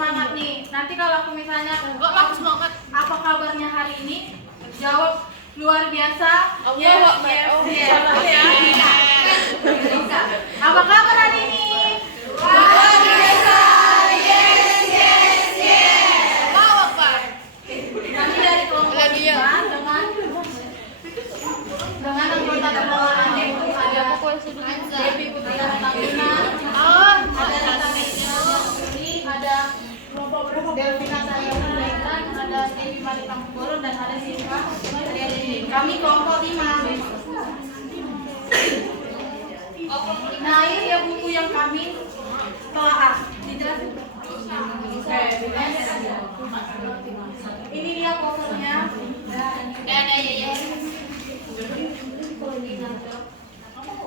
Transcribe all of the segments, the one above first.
semangat nih. Nanti kalau aku misalnya enggak lah semangat, apa kabarnya hari ini? Jawab luar biasa. Yes. Apa kabar hari ini? Luar biasa. Yes. Wow, Pak. Kami dari kelompok 5 dengan anggota pengelolaan yaitu ada Devi Putri Tamina, ada Rita Media, ada Delvina Sayang, ada Devi Marita Mugoro, dan ada Siva. Kami kelompok 5. Nah, ini dia buku yang kami telah dijelasin. Oke, ini dia covernya.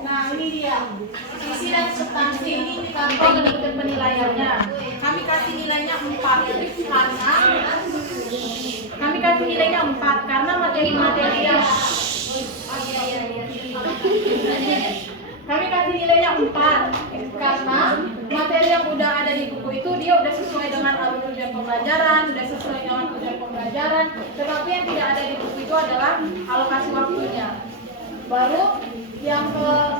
Nah, ini dia isi dan substansi. Ini indikator dan penilaiannya. Kami kasih nilainya 4 karena materi-materi yang kami kasih nilainya 4 karena materi yang udah ada di buku itu dia udah sesuai dengan alur tujuan pembelajaran, udah sesuai dengan tujuan pembelajaran. Tetapi yang tidak ada di buku itu adalah alokasi waktunya. Baru yang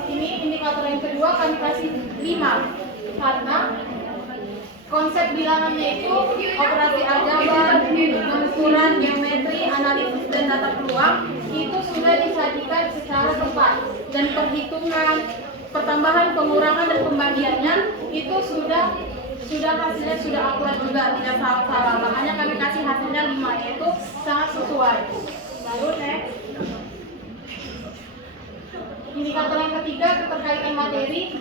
ini indikator yang kedua kami kasih 5 karena konsep bilangannya itu operasi aljabar, pengukuran, geometri, analisis dan tata peluang itu sudah disajikan secara tepat dan perhitungan, pertambahan, pengurangan dan pembagiannya itu sudah hasilnya sudah akurat juga, tidak salah-salah. Makanya kami kasih hasilnya 5 yaitu sangat sesuai. Baru next. Indikator yang ketiga keterkaitan materi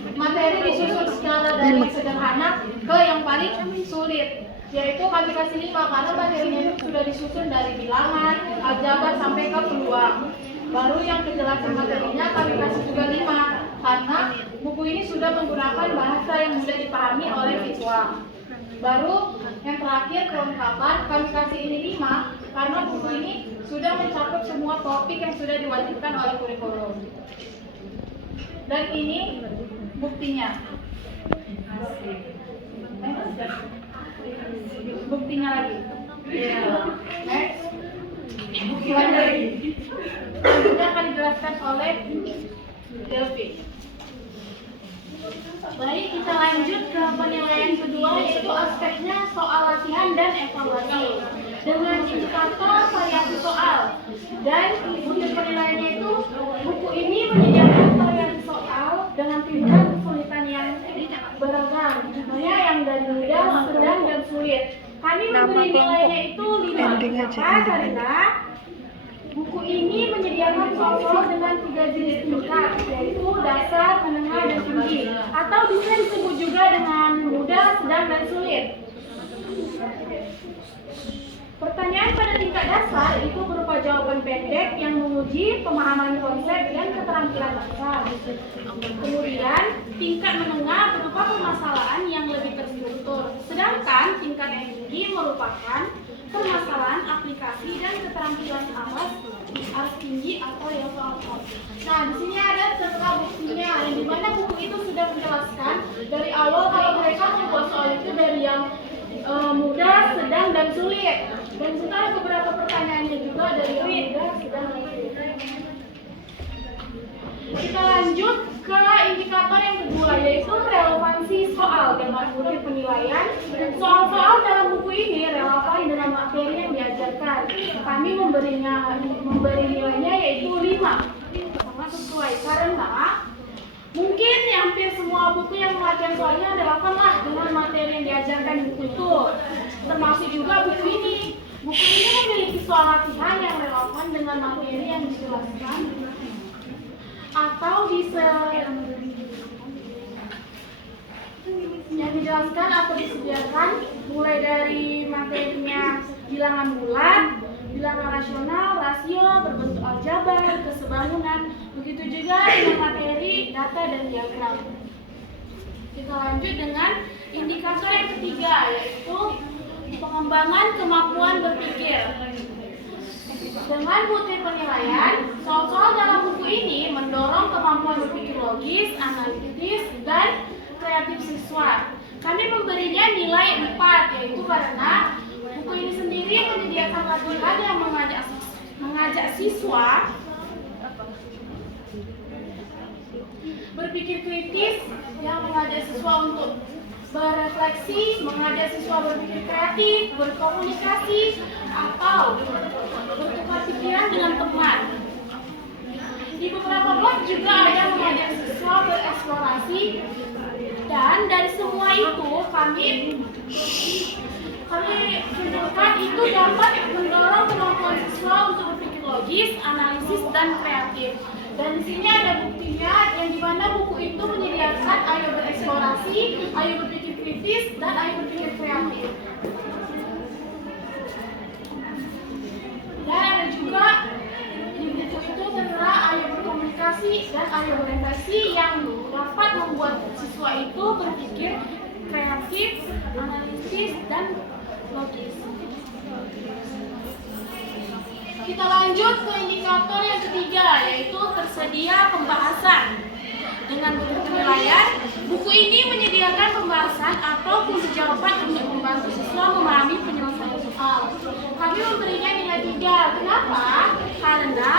disusun secara dari yang sederhana ke yang paling sulit, yaitu kami kasih 5 karena materinya itu sudah disusun dari bilangan, aljabar sampai ke peluang. Baru yang kejelasan materinya kami kasih juga 5 karena buku ini sudah menggunakan bahasa yang mudah dipahami oleh siswa. Baru yang terakhir kelengkapan kami kasih ini 5 karena buku ini sudah mencakup semua topik yang sudah diwajibkan oleh kurikulum. Dan ini buktinya. Buktinya lagi. Next. Buktinya lagi. Selanjutnya akan dijelaskan oleh Delvi. Baik, kita lanjut ke penilaian kedua yaitu aspeknya soal latihan dan evaluasi dengan indikator variasi soal. Dan untuk penilaiannya itu buku ini menyediakan variasi soal dengan tingkat kesulitan yang beragam, contohnya yang dari mudah, sedang dan sulit. Kami memberi nilainya itu 5 karena buku ini menyediakan soal-soal dengan 3 jenis tingkat, yaitu dasar, menengah, dan tinggi, atau bisa disebut juga dengan mudah, sedang, dan sulit. Pertanyaan pada tingkat dasar itu berupa jawaban pendek yang menguji pemahaman konsep dan keterampilan dasar. Kemudian tingkat menengah berupa permasalahan yang lebih terstruktur, sedangkan tingkat yang tinggi merupakan permasalahan aplikasi dan keterampilan alas tinggi atau yang soal. Nah, di sini ada setelah buktinya, yang dimana buku itu sudah menjelaskan dari awal kalau mereka membuat soal itu dari yang mudah, sedang, dan sulit. Dan setelah beberapa pertanyaannya juga dari mudah, sedang, dan sulit. Kita lanjut ke indikator yang kedua yaitu relevansi soal dengan metode penilaian. Soal-soal dalam buku ini relevan dengan materi yang diajarkan. Kami memberi nilainya yaitu 5. Sangat sesuai karena mungkin hampir semua buku yang mengajar soalnya relevan lah dengan materi yang diajarkan di buku itu. Termasuk juga buku ini. Buku ini memiliki soal latihan yang relevan dengan materi yang dijelaskan atau yang dijelaskan atau disediakan mulai dari materinya bilangan bulat, bilangan rasional, rasio, berbentuk aljabar, kesebangunan, begitu juga dengan materi data dan diagram. Kita lanjut dengan indikator yang ketiga yaitu pengembangan kemampuan berpikir. Dengan butir penilaian, soal-soal dalam buku ini mendorong kemampuan berpikir logis, analitis, dan kreatif siswa. Kami memberinya memberinya nilai 4, yaitu karena buku ini sendiri menyediakan latihan yang mengajak siswa berpikir kritis, yang mengajak siswa untuk berefleksi, mengajak siswa berpikir kreatif, berkomunikasi, atau bertukar pikiran dengan teman. Di beberapa blog juga ada mengajak siswa bereksplorasi, dan dari semua itu kami tunjukkan itu dapat mendorong kemampuan siswa untuk berpikir logis, analisis, dan kreatif. Dan di sini ada buktinya, yang dimana buku itu menyediakan ayo bereksplorasi, ayo berpikir kritis, dan ayo berpikir kreatif. Dan ada juga di buku itu tertera ayo berkomunikasi dan ayo berefleksi yang dapat membuat siswa itu berpikir kreatif, analisis, dan logis. Kita lanjut ke indikator yang ketiga, yaitu tersedia pembahasan. Dengan buku penilaian, buku ini menyediakan pembahasan atau kunci jawaban untuk membantu siswa memahami penyelesaian soal. Kami memberinya nilai 3. Kenapa? Karena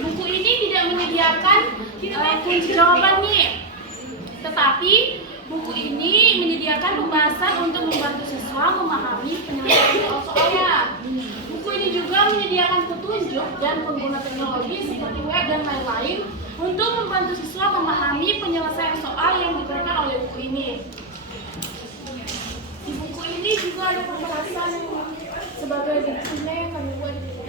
buku ini tidak menyediakan kunci jawaban nih. Tetapi buku ini menyediakan pembahasan untuk membantu siswa memahami penyelesaian soal-soalnya. Buku ini juga menyediakan petunjuk dan pengguna teknologi seperti web dan lain-lain untuk membantu siswa memahami penyelesaian soal yang diberikan oleh buku ini. Di buku ini juga ada pembahasan sebagai bukunya yang kami buat di buku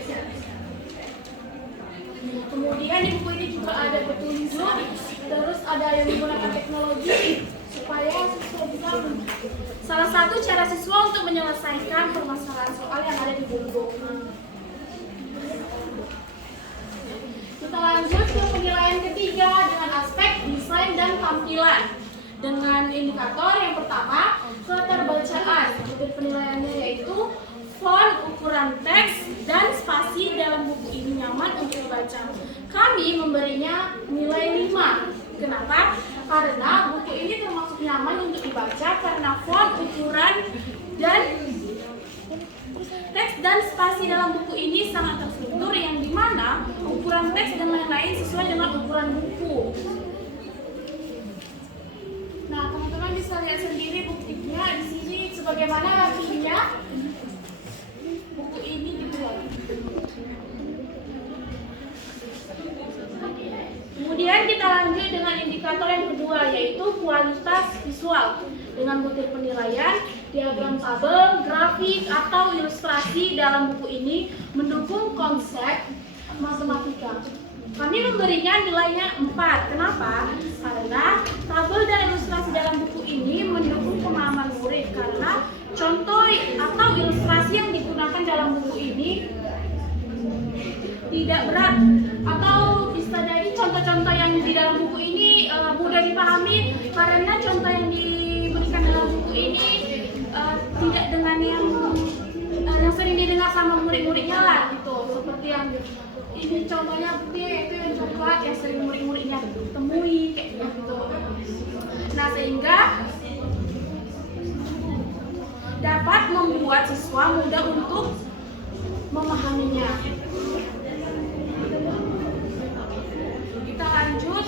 ini. Kemudian di buku ini juga ada petunjuk, terus ada yang menggunakan teknologi supaya siswa bisa. Salah satu cara siswa untuk menyelesaikan permasalahan soal yang ada di buku. Kita lanjut ke penilaian ketiga dengan aspek desain dan tampilan. Dengan indikator yang pertama, keterbacaan. Metode penilaiannya yaitu font, ukuran teks, dan spasi dalam buku ini nyaman untuk dibaca. Kami memberinya nilai 5. Kenapa? Karena buku ini termasuk nyaman untuk dibaca karena font, ukuran, dan teks dan spasi dalam buku ini sangat terstruktur, yang dimana ukuran teks dan lain-lain sesuai dengan ukuran buku. Nah, teman-teman bisa lihat sendiri buktinya di sini sebagaimana rapinya buku ini dibuat. Kemudian kita lanjut dengan indikator yang kedua, yaitu kualitas visual. Dengan butir penilaian, diagram tabel, grafik, atau ilustrasi dalam buku ini mendukung konsep matematika. Kami memberinya nilainya 4. Kenapa? Karena tabel dan ilustrasi dalam buku ini mendukung pemahaman murid, karena contoh atau ilustrasi yang digunakan dalam buku ini tidak berat, atau bisa jadi contoh-contoh yang di dalam buku ini mudah dipahami, karena contoh yang diberikan dalam buku ini tidak dengan yang sering didengar sama murid-muridnya lah gitu. Seperti yang ini contohnya bukti itu yang coklat yang sering murid-muridnya temui kayak gitu. Nah, sehingga dapat membuat siswa mudah untuk memahaminya. Kita lanjut.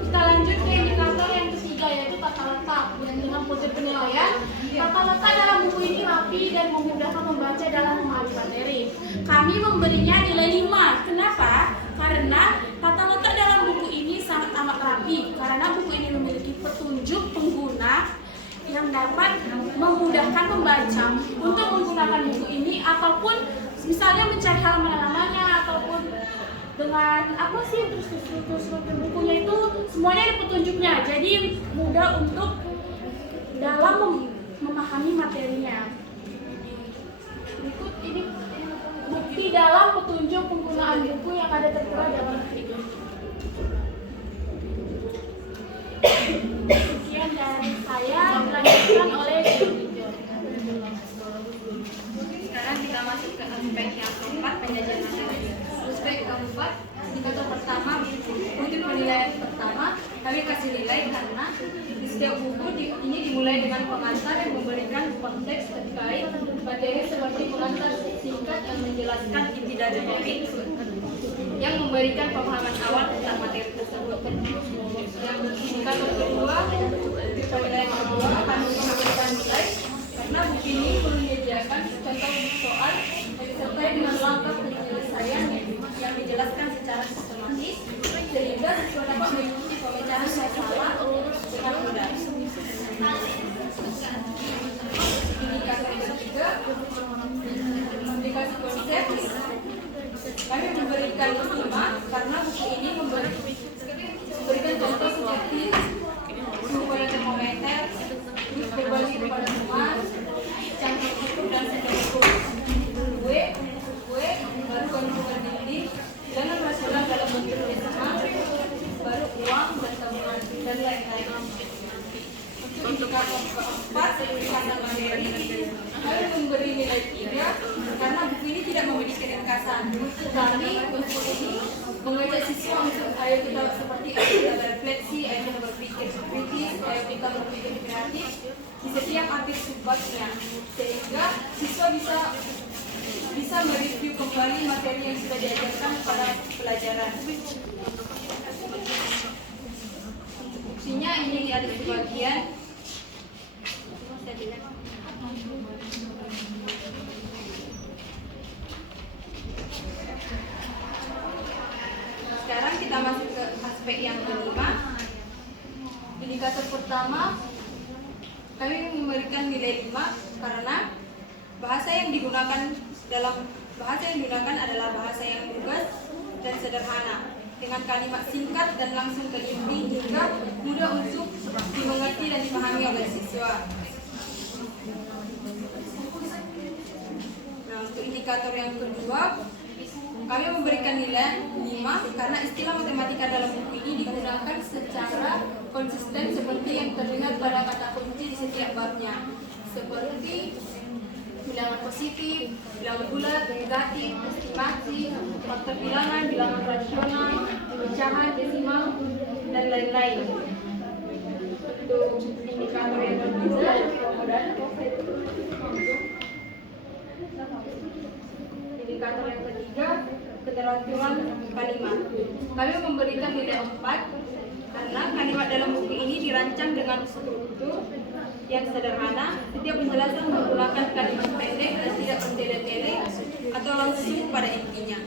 Kita lanjut ke indikator yang ketiga, yaitu tata letak. Dan dengan butir penilaian, tata letak dalam buku ini rapi dan memudahkan membaca dalam memahami materi. Kami memberinya nilai 5. Kenapa? Karena tata letak dalam buku ini sangat amat rapi, karena buku ini memiliki petunjuk pengguna yang dapat memudahkan pembaca untuk menggunakan buku ini, ataupun misalnya mencari halaman-halamannya, ataupun dengan apa sih terus bukunya itu semuanya ada petunjuknya, jadi mudah untuk dalam memahami materinya. Berikut ini bukti dalam petunjuk penggunaan buku yang ada tertera dalam buku. Sekian dari saya, dilanjutkan oleh Junior. Sekarang kita masuk ke aspek yang keempat, penjajahan materi. Aspek keempat Kami kasih nilai karena di setiap buku ini dimulai dengan pengantar yang memberikan konteks terkait materi seperti pengantar singkat yang menjelaskan inti dari topik, yang memberikan pemahaman awal tentang materi tersebut. Yang indikator kedua, penilaian kedua akan memberikan nilai karena buku ini menyediakan contoh soal disertai dengan langkah penyelesaian yang dijelaskan secara sistematis sehingga siswa dapat mengikuti pemecahan masalah dengan mudah. Indikator ketiga, indikasi konsep. Kami memberikan 5 karena buku ini memberikan contoh seperti suhu pada termometer, berbagi pada teman, cangkir ukur dan sendok ukur, kue, baru konsumen dinding, jangan rasional dalam bentuk desimal, baru uang dan tabungan dan lain-lain. Untuk indikator keempat, ringkasan materi, kami memberi nilai 3 karena buku ini tidak memiliki ringkasan. Kami buku ini mengajak siswa untuk ayo kita seperti ayo kita berefleksi, ayo kita berpikir kritis, ayo kita berpikir kreatif di setiap arti subbabnya, sehingga siswa bisa mereview kembali materi yang sudah diajarkan pada pelajaran. Buktinya ini ada sebagian. Sekarang kita masuk ke aspek yang kelima. Indikator pertama, kami memberikan nilai 5 karena bahasa yang digunakan adalah bahasa yang lugas dan sederhana dengan kalimat singkat dan langsung ke inti hingga mudah untuk dimengerti dan dipahami oleh siswa. Nah, untuk indikator yang kedua, kami memberikan nilai 5 karena istilah matematika dalam buku ini digunakan secara konsisten seperti yang terlihat pada kata kunci di setiap babnya, seperti bilangan positif, bilangan bulat, negatif, estimasi, faktor bilangan, bilangan rasional, pecahan, desimal, dan lain-lain. Untuk indikator yang ketiga, keterangan kalimat. Kami memberikan nilai 4 karena kalimat dalam buku ini dirancang dengan struktur yang sederhana. Setiap penjelasan menggunakan kalimat pendek dan tidak bertele-tele atau langsung pada intinya.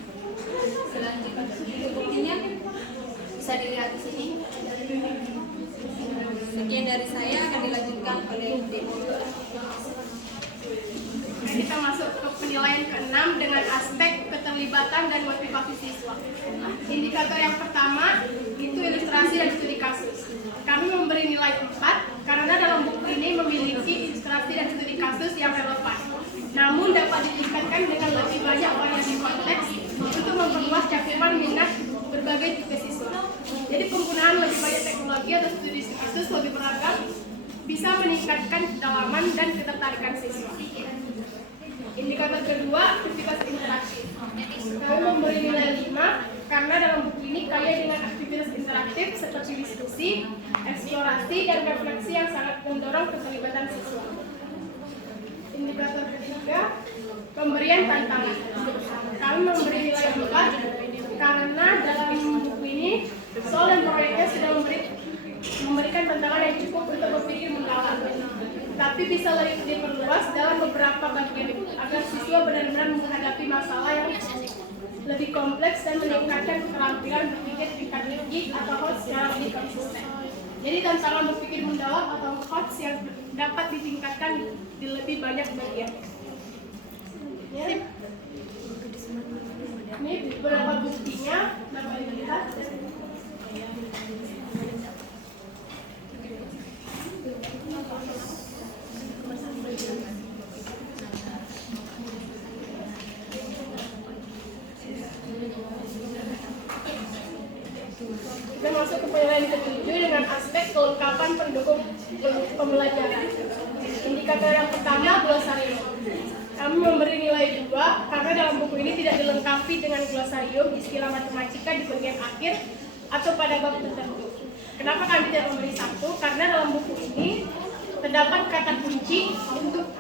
Selanjutnya, buktinya bisa dilihat di sini. Sekian dari saya, akan dilanjutkan oleh Demo. Kita masuk ke penilaian ke-6 dengan aspek keterlibatan dan motivasi siswa. Indikator yang pertama itu ilustrasi dan studi kasus. Kami memberi nilai 4 karena dalam buku ini memiliki ilustrasi dan studi kasus yang relevan. Namun dapat ditingkatkan dengan lebih banyak variasi konteks untuk memperluas cakupan minat berbagai tipe siswa. Jadi penggunaan lebih banyak teknologi atau studi kasus lebih beragam bisa meningkatkan kedalaman dan ketertarikan siswa. Indikator kedua, aktivitas interaktif. Kami memberi nilai 5 karena dalam buku ini kaya dengan aktivitas interaktif seperti diskusi, eksplorasi, dan refleksi yang sangat mendorong keterlibatan siswa. Indikator ketiga, pemberian tantangan. Kami memberi nilai 4 karena dalam buku ini soal dan proyeknya sudah memberikan tantangan yang cukup untuk berpikir mendalam, tapi bisa lebih diperluas dalam beberapa bagian agar siswa benar-benar menghadapi masalah yang lebih kompleks dan meningkatkan keterampilan berpikir tingkat tinggi atau HOT secara lebih konsisten. Jadi tantangan berpikir mendalam atau HOT yang dapat ditingkatkan di lebih banyak bagian. Ini beberapa buktinya dapat dilihat. Kita masuk ke penilaian ke-7 dengan aspek kelengkapan pendukung pembelajaran. Indikator yang pertama, glosarium. Kami memberi nilai 2 karena dalam buku ini tidak dilengkapi dengan glosarium istilah matematika di bagian akhir atau pada bab tertentu. Kenapa kami tidak memberi 1? Karena dalam buku ini terdapat kata kunci untuk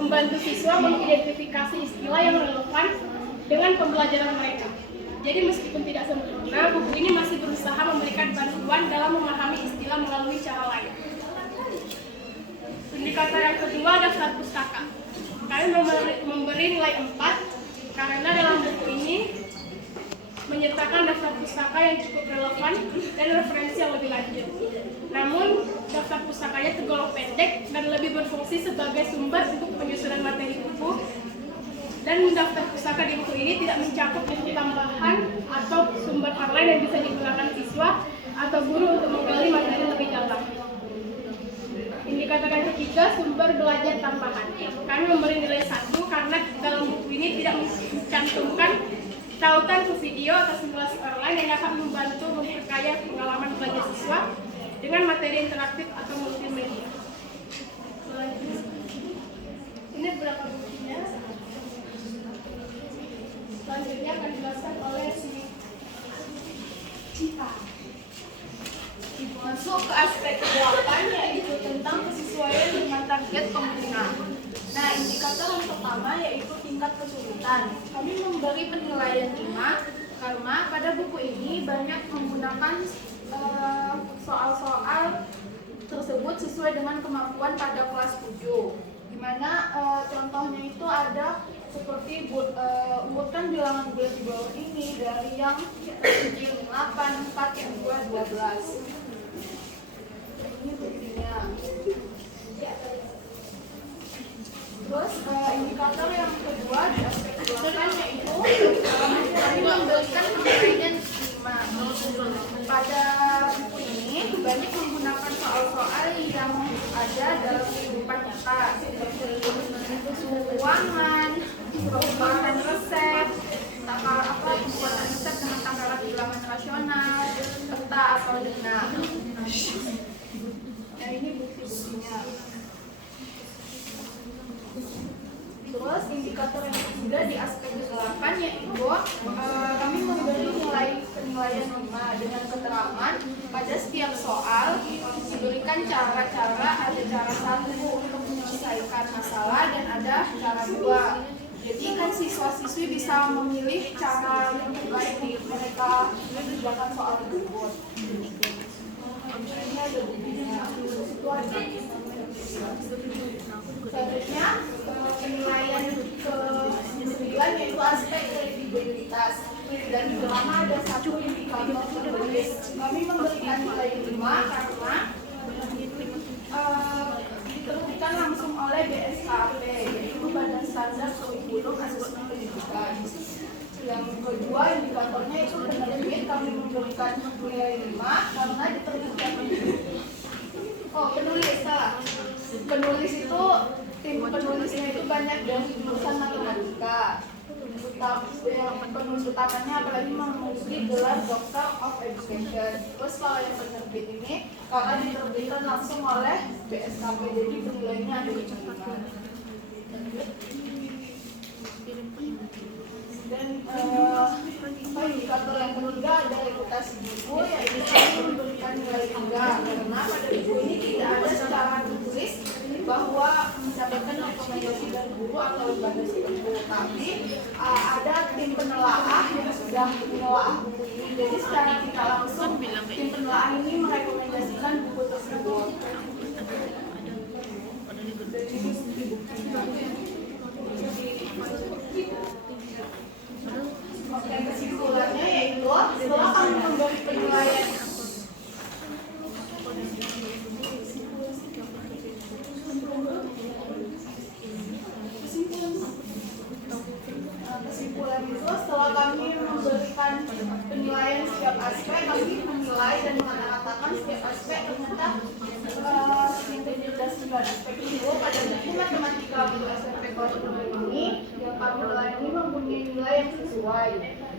membantu siswa mengidentifikasi istilah yang relevan dengan pembelajaran mereka. Jadi meskipun tidak sempurna, buku ini masih berusaha memberikan bantuan dalam memahami istilah melalui cara lain. Indikator yang kedua, daftar pustaka. Kami memberi nilai 4 karena dalam buku ini menyertakan daftar pustaka yang cukup relevan dan referensi yang lebih lanjut. Namun, daftar pustakanya tergolong pendek dan lebih berfungsi sebagai sumber untuk penyusunan materi buku. Dan daftar pustaka di buku ini tidak mencakup buku tambahan atau sumber online yang bisa digunakan siswa atau guru untuk menggali materi lebih dalam. Indikator yang ketiga, sumber belajar tambahan. Kami memberi nilai 1 karena dalam buku ini tidak mencantumkan tautan ke video atau simulasi online yang dapat membantu memperkaya pengalaman belajar siswa dengan materi interaktif atau multimedia. Ini berapa bukunya? Selanjutnya akan dijelaskan oleh si Cita. Masuk ke aspek ke-8 yaitu tentang kesesuaian dengan target pengguna. Nah, indikator yang pertama yaitu tingkat kesulitan. Kami memberi penilaian 5 karena pada buku ini banyak menggunakan soal-soal tersebut sesuai dengan kemampuan pada kelas 7. Dimana contohnya itu ada seperti urutkan bilangan bulat di bawah ini dari yang kecil 8, 4, yang 2, 12. Ini buktinya. Terus indikator yang kedua di aspek belakang yaitu kami memberikan penilaian 5. Pada buku ini banyak menggunakan soal-soal yang ada dalam kehidupan nyata seperti keuangan, pembuatan resep, pembuatan resep dengan takaran bilangan rasional, peta atau dana. Nah, ini bukti-buktinya. Terus indikator yang ketiga di aspek ke-8 yaitu kami memberi penilaian 5 dengan keterangan pada setiap soal diberikan cara-cara, ada cara 1 untuk menyelesaikan masalah dan ada cara 2. Jadi kan siswa-siswi bisa memilih cara yang terbaik di mereka mengerjakan soal tersebut. Ini ada buktinya. Selanjutnya penilaian ke-9 yaitu aspek kredibilitas. Dan di dalamnya ada 1 indikator tertulis. Kami memberikan nilai 5 karena diterbitkan langsung oleh BSKP, yaitu Badan Standar Kurikulum Asesmen Pendidikan. Yang kedua indikatornya itu penerbit, kami memberikan nilai 5 karena diterbitkan penulis itu tim penulisnya itu banyak dari jurusan matematika. Penulis utamanya apalagi memiliki gelar Doctor of Education. Terus kalau yang penerbit ini karena diterbitkan langsung oleh BSKP, jadi penilaiannya ada di sana. Dan indikator yang ketiga ada reputasi buku, yaitu kami memberikan nilai 3 karena pada buku ini tidak ada secara tertulis bahwa mendapatkan rekomendasi dari guru atau lembaga tertentu, tapi ada tim penelaah yang sudah menelaah buku ini. Jadi secara tidak langsung tim penelaah ini merekomendasikan buku tersebut. Dan ini bukti-buktinya. Oke, kesimpulannya yaitu setelah kami memberi penilaian kesimpulan itu setelah kami memberikan penilaian setiap aspek, kami menilai dan mengatakan setiap aspek ternyata yang terdiri 9 aspek itu pada buku matematika untuk SMP kelas 2 ini yang kami layani mempunyai nilai yang sesuai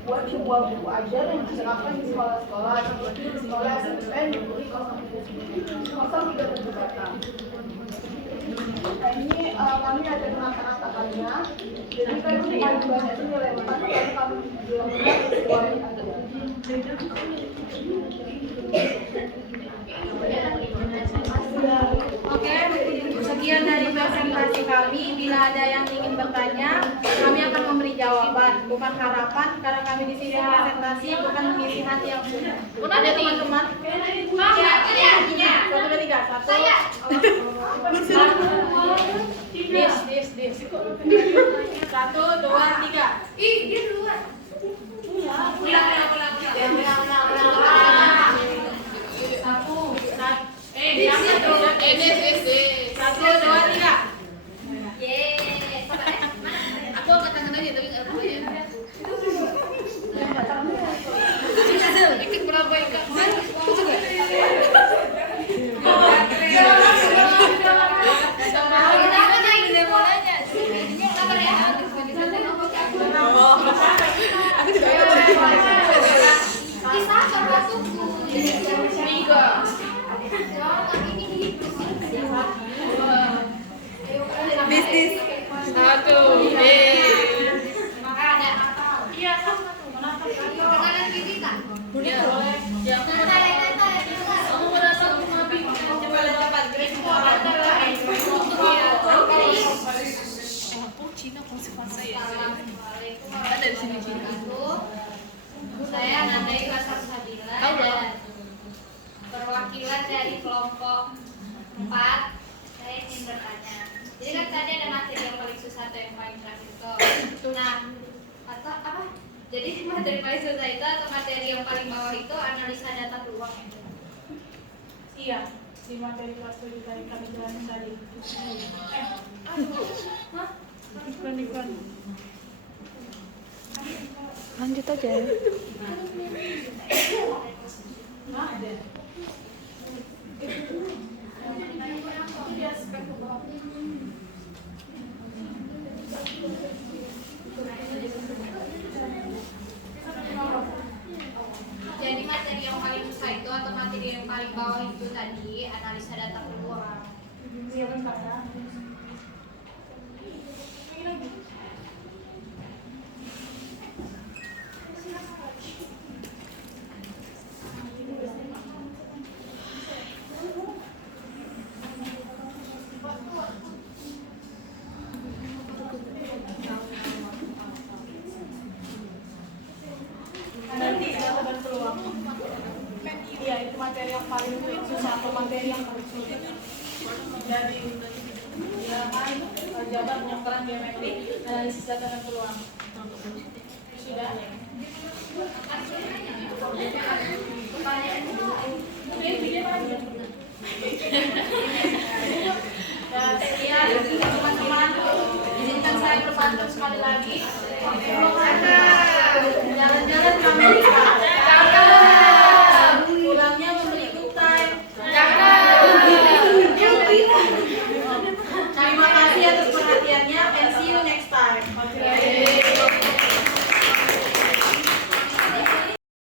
buat sebuah buku ajar yang diterapkan di sekolah-sekolah seperti di sekolah SMPN diberi 0,3 batang. Nah, ini kami ada rata-ratakannya. Jadi kan paling banyak itu nilai 4 dan kami bilang sesuai aja. apabila ada yang ingin bertanya, kami akan memberi jawaban, bukan harapan, karena kami di sini presentasi, bukan mengisi hati yang sudah. Ada teman-teman? Satu, dua, tiga. Satu. Dis. Satu, dua, tiga. Ih, dia duluan. Ulang. Satu, dua, tiga. Yeay. Aku angkat tangan aja tapi nggak boleh. Ikut berapa ikan? Aku juga. Kisah termasukku. Tiga. Bisnis. Satu. Iya, sama tuh. Kenalan kita. Ya. Ya. Aku mau datang ke Mabi. Cepat. Cina konservasi ya. Ada di sini Cina. Saya Nandai Kasar Sabila dan perwakilan dari kelompok 4. Saya ingin bertanya. Jadi kan tadi ada materi yang paling susah atau yang paling terakhir itu. Nah, atau apa? Jadi materi paling susah itu atau materi yang paling bawah itu analisa data peluang itu. Iya. Di materi kelas 7 tadi kami jelasin tadi. Iklan. Lanjut aja. Jadi materi yang paling susah itu atau materi yang paling bawah itu tadi analisa data peluang. Nanti data dan peluang. Iya, itu materi yang paling susah atau materi yang paling sulit. Dari jawaban pengukuran geometri, analisis data dan peluang. Sudah. Teman-teman, izinkan saya berpantun sekali lagi. Jalan-jalan ke Amerika.